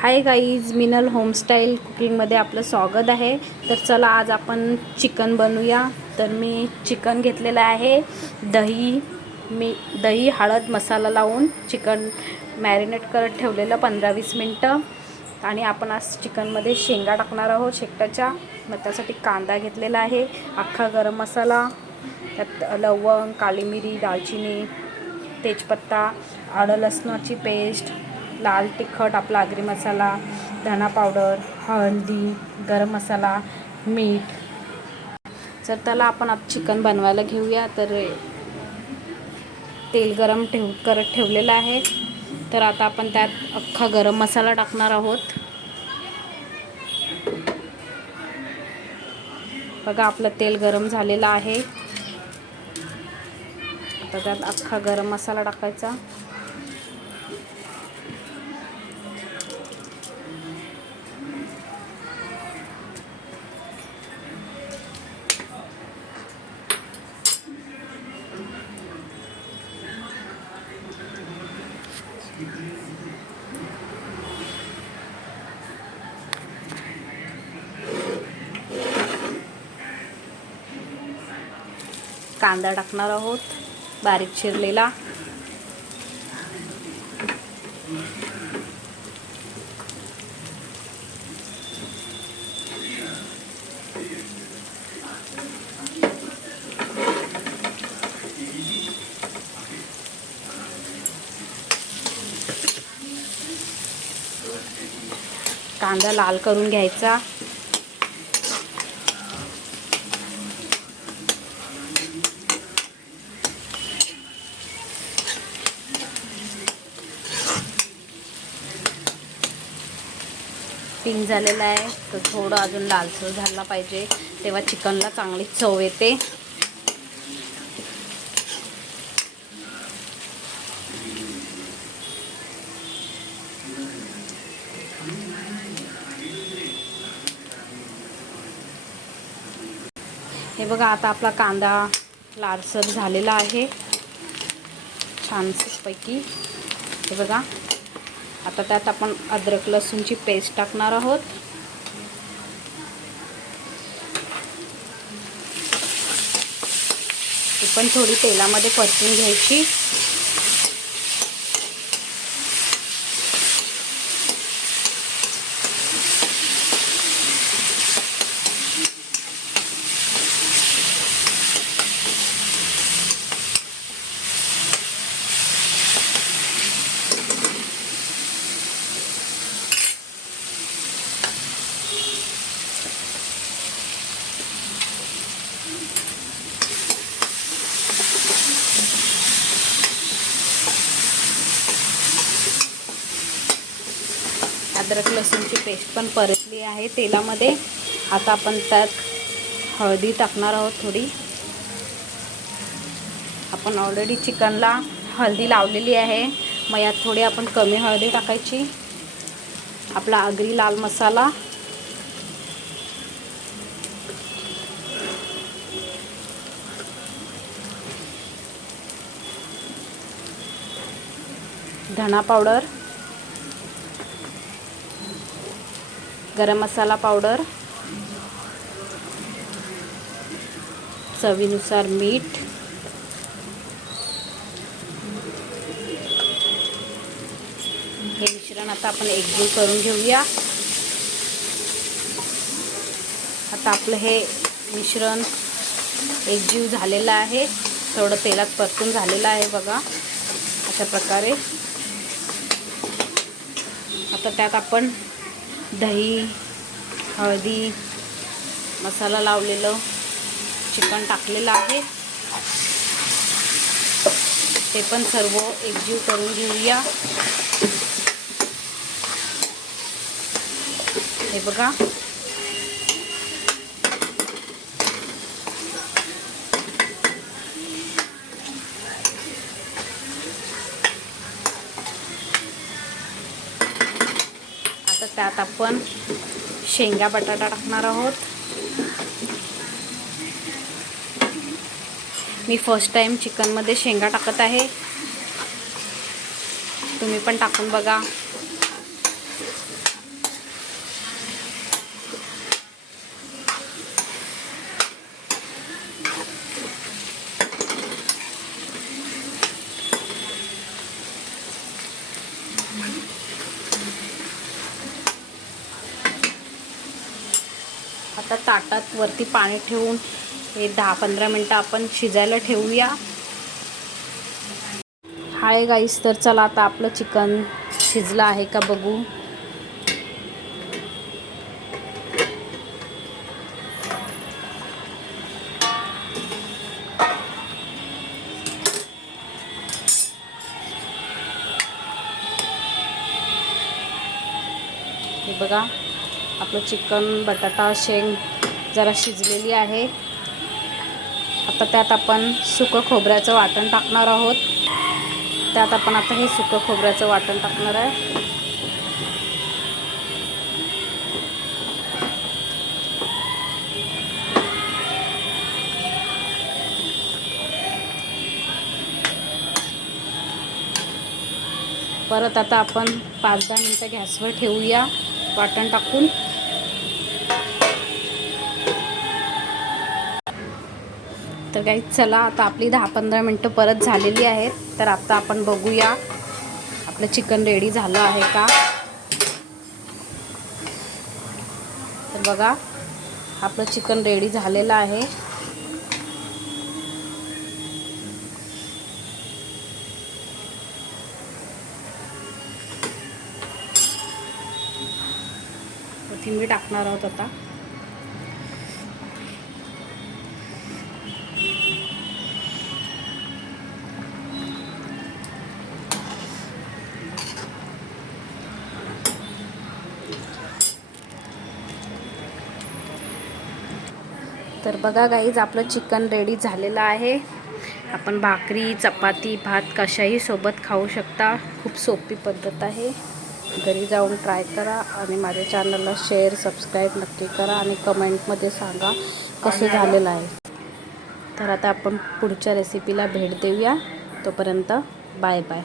Hi guys, Minal होमस्टाईल कुकिंगमध्ये आपलं स्वागत आहे. तर चला आज आपण चिकन बनवूया. तर मी चिकन घेतलेलं आहे. दही हळद मसाला लावून चिकन मॅरिनेट करत ठेवलेलं 15-20 मिनटं. आणि आपण आज चिकनमध्ये शेंगा टाकणार आहोत शेकटाच्या. मग त्यासाठी कांदा घेतलेला आहे, अख्खा गरम मसाला, त्यात लवंग, काळी मिरी, दालचिनी, तेजपत्ता, आलं लसणाची पेस्ट, लाल तिखट, आपला आगरी मसाला, धना पावडर, हळदी, गरम मसाला, मीठ. तर त्याला आपण चिकन बनवायला घेऊया. तर तेल गरम करत ठेवलेलं आहे. तर आता आपण त्यात अख्खा गरम मसाला टाकणार आहोत. बघा, आपलं तेल गरम झालेलं आहे. आता त्यात अख्खा गरम मसाला टाकायचा. कांदा टाकणार आहोत बारीक चिरलेला. कांदा लाल करून घ्यायचा. पिंक झालेला आहे, तर थोडं अजून लालसर झाला पाहिजे, तेव्हा चिकनला चांगली चव येते. हे बघा, आता आपला कांदा लालसर झालेला आहे छानपैकी. हे बघा, आता त्यात आपण अद्रक लसूणची पेस्ट टाकणार आहोत. ती पण थोडी तेलामध्ये परतून घ्यायची. अद्रक लसूणची पेस्ट पण परतली आहे तेलामध्ये. आता आपण त्यात हळदी टाकणार आहोत थोडी. आपण ऑलरेडी चिकनला हळदी लावलेली आहे, मग यात थोडी आपण कमी हळदी टाकायची. आपला आगरी लाल मसाला, धना पावडर, गरम मसाला पावडर, चवीनुसार मीठ, हे मिश्रण आता आपण एकजीव करून घेऊया. आता आपलं हे मिश्रण एकजीव झालेलं आहे, थोडं तेलात परतून झालेलं आहे बघा, अशा प्रकारे. आता त्यात आपण दही, हळदी, मसाला लावलेलं चिकन टाकलेलं आहे. ते पण सर्व एकजीव करून घेऊया. हे बघा, आता त्यात आपण शेंगा बटाटा टाकणार आहोत. मी फर्स्ट टाइम चिकनमध्ये शेंगा टाकत आहे, तुम्ही पण टाकून बघा. आता ताटात वरती पाणी ठेवून हे 10-15 मिनटं आपण शिजायला ठेवूया. हाय गाईस, तर चला आता आपलं चिकन शिजलं आहे का बघू. हे बघा, आपलं चिकन, बटाटा, शेंग जरा शिजलेली आहे. आता त्यात आपण सुकं खोबऱ्याचं वाटण टाकणार आहोत. त्यात आपण आता हे सुकं खोबऱ्याचं वाटण टाकणार आहे. परत आता आपण 5-10 मिनटं गॅसवर ठेवूया वाटण टाकून. तर काही चला, आता आपली 10-15 मिनटं परत झालेली आहेत. तर आता आपण बघूया आपलं चिकन रेडी झालं आहे का. तर बघा, आपलं चिकन रेडी झालेलं आहे. कोथिंबीर टाकणार आहोत आता. तर बघा गाईज, आपलं चिकन रेडी झालेलं आहे. आपण भाकरी, चपाती, भात कशाही सोबत खाऊ शकता. खूप सोपी पद्धत आहे. घरी जाऊन ट्राय करा आणि माझ्या चॅनलला शेअर, सबस्क्राईब नक्की करा आणि कमेंटमध्ये सांगा कसं झालेलं आहे. तर आता आपण पुढच्या रेसिपीला भेट देऊया. तोपर्यंत बाय बाय.